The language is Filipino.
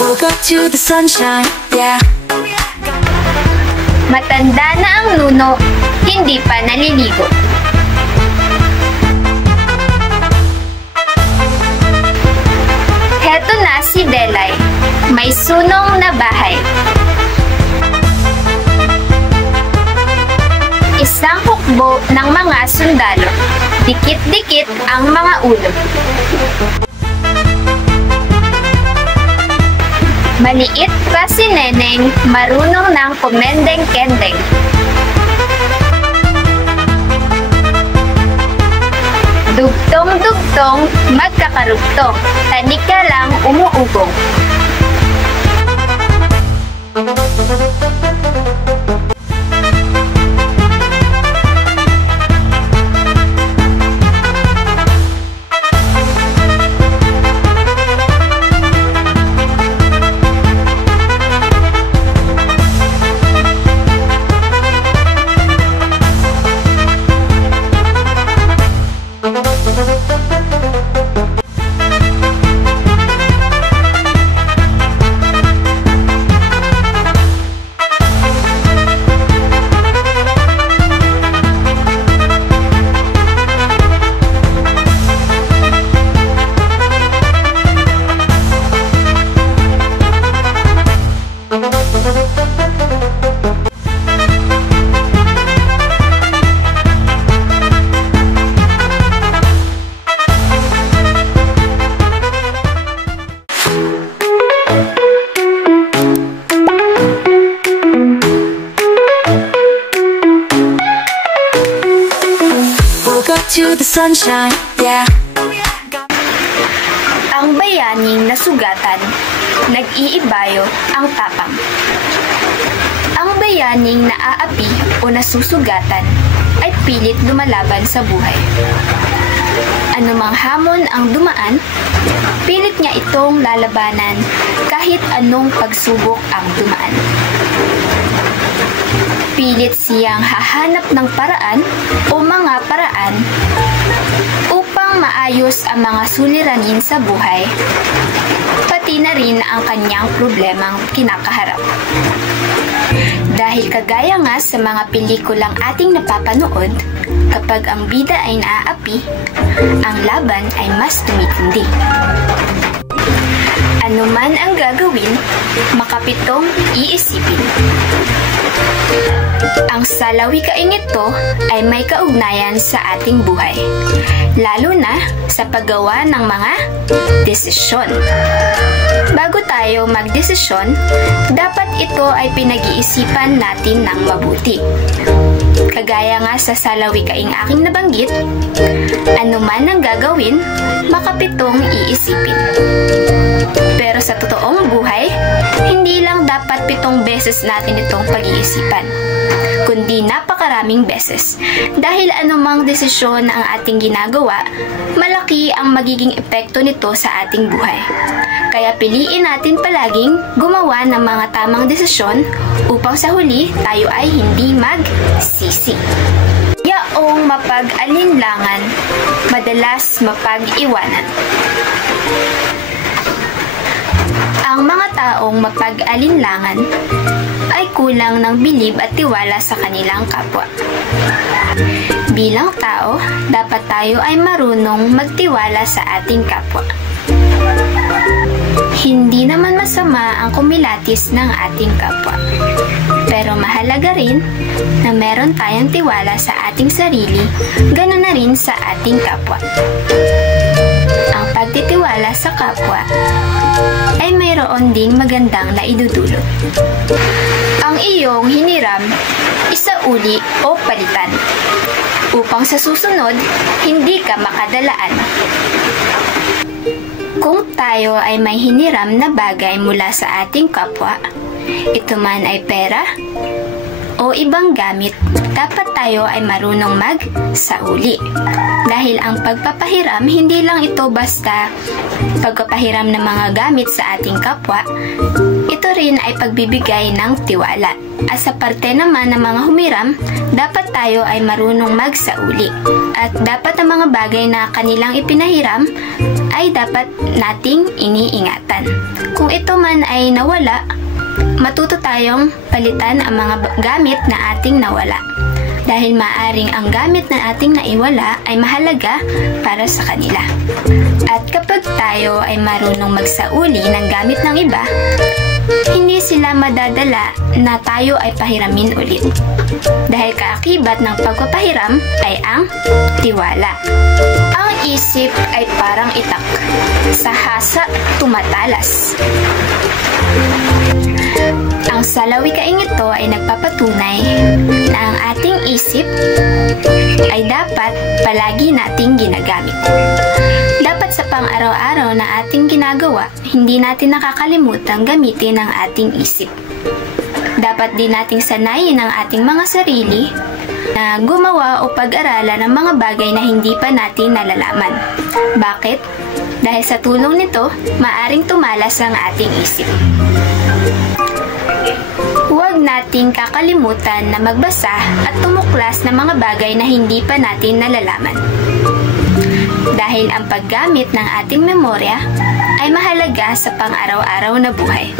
Woke up to the sunshine, yeah. Matanda na ang nuno, hindi pa naliligo. Heto na si Delay, may sunong na bahay. Isang hukbo ng mga sundalo, dikit-dikit ang mga ulo. Maliit pa si Neneng, marunong ng kumendeng-kendeng. Dugtong-dugtong, magkakarugtong, tanik ka lang umuugong. To the sunshine, yeah. Ang bayaning nasugatan, nag-iibayo ang tapang. Ang bayaning naaapi o nasusugatan ay pilit lumalaban sa buhay. Anumang hamon ang dumaan, pilit niya itong lalabanan kahit anong pagsubok ang dumaan. Pilit siyang hahanap ng paraan o mga paraan upang maayos ang mga suliranin sa buhay, pati na rin ang kanyang problemang kinakaharap. Dahil kagaya nga sa mga pelikulang ating napapanood, kapag ang bida ay naaapi, ang laban ay mas tumitindi. Ano man ang gagawin, makapitong iisipin. Ang salawikaing ito ay may kaugnayan sa ating buhay, lalo na sa paggawa ng mga desisyon. Bago tayo magdesisyon, dapat ito ay pinag-iisipan natin ng mabuti. Kagaya nga sa salawikaing aking nabanggit, anuman ang gagawin, makapitong iisipin. Pero sa totoong buhay, hindi lang dapat 7 beses natin itong pag-iisipan, kundi napakaraming beses. Dahil anumang desisyon ang ating ginagawa, malaki ang magiging epekto nito sa ating buhay. Kaya piliin natin palaging gumawa ng mga tamang desisyon upang sa huli tayo ay hindi magsisi. Yaong mapag-alinlangan, madalas mapag-iwanan. Ang mga taong mapag-alinlangan ay kulang ng bilib at tiwala sa kanilang kapwa. Bilang tao, dapat tayo ay marunong magtiwala sa ating kapwa. Hindi naman masama ang kumilatis ng ating kapwa. Pero mahalaga rin na meron tayong tiwala sa ating sarili, ganoon na rin sa ating kapwa. Ang pagtitiwala sa kapwa ay mayroon ding magandang naidudulot. Ang iyong hiniram, isauli o palitan, upang sa susunod, hindi ka makadalaan. Kung tayo ay may hiniram na bagay mula sa ating kapwa, ito man ay pera o ibang gamit, dapat tayo ay marunong magsauli. Dahil ang pagpapahiram, hindi lang ito basta pagpapahiram ng mga gamit sa ating kapwa, ito rin ay pagbibigay ng tiwala. At sa parte naman ng mga humiram, dapat tayo ay marunong magsauli. At dapat ang mga bagay na kanilang ipinahiram ay dapat nating iniingatan. Kung ito man ay nawala, matuto tayong palitan ang mga gamit na ating nawala. Dahil maaring ang gamit na ating naiwala ay mahalaga para sa kanila. At kapag tayo ay marunong magsauli ng gamit ng iba, hindi sila madadala na tayo ay pahiramin ulit. Dahil kaakibat ng pagpapahiram ay ang tiwala. Ang isip ay parang itak. Sa hasa, tumatalas. Ang salawikaing ito ay nagpapatunay na ang ating isip ay dapat palagi nating ginagamit. Dapat sa pang-araw-araw na ating ginagawa, hindi natin nakakalimutang gamitin ang ating isip. Dapat din nating sanayin ang ating mga sarili na gumawa o pag-aralan ng mga bagay na hindi pa natin nalalaman. Bakit? Dahil sa tulong nito, maaring tumalas ang ating isip. Huwag nating kakalimutan na magbasa at tumuklas ng mga bagay na hindi pa natin nalalaman. Dahil ang paggamit ng ating memorya ay mahalaga sa pang-araw-araw na buhay.